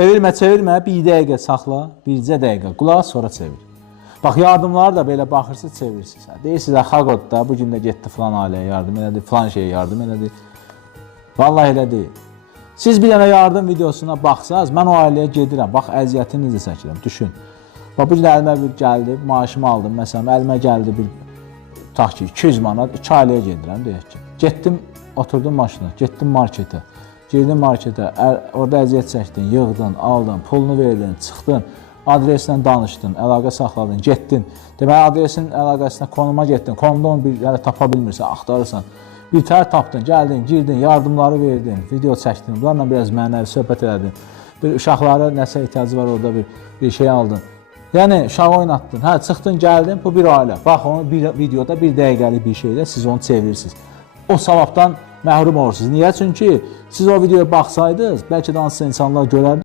Çevirmə, bir dəqiqə saxla, bircə dəqiqə, qulaq sonra çevir. Bax, yardımları da belə baxırsınız, çevirsiniz. Deyirsiniz, Xaqotda bugün də getdi filan ailəyə yardım elədi, filan şeyə yardım elədi. Vallahi elə deyil. Siz bir dənə yardım videosuna baxsanız, mən o ailəyə gedirəm, bax, əziyyətini necə çəkirəm, düşün. Bax, bu gün əlimə bir gəldi, maaşımı aldım, məsələn, əlimə gəldi bir, tutaq ki, 200 manat, 2 ailəyə gedirəm, deyək ki. Getdim, oturdum maşına, getdim marketə. Girdin marketə, orada əziyyət çəkdin, yığdın, aldın, pulunu verdin, çıxdın, adreslə danışdın, əlaqə saxladın, getdin. Deməli, adresin əlaqəsinə konuma getdin, konumda onu bir tapa bilmirsən, axtarırsan. Bir tər tapdın, gəldin, girdin, yardımları verdin, video çəkdin, bunlarla biraz mənəvi söhbət elədin. Bir uşaqlara nəsə ehtiyacı var, orada bir şey aldın. Yəni, uşağı oynatdın, hə, çıxdın, gəldin, bu bir ailə. Bax, onu bir videoda bir dəqiqəlik bir şeylə siz onu çevirirsiniz. O savabdan məhrum olursunuz. Niyə? Çünki siz o videoya baxsaydınız, bəlkə də hansısa insanlar görərdi.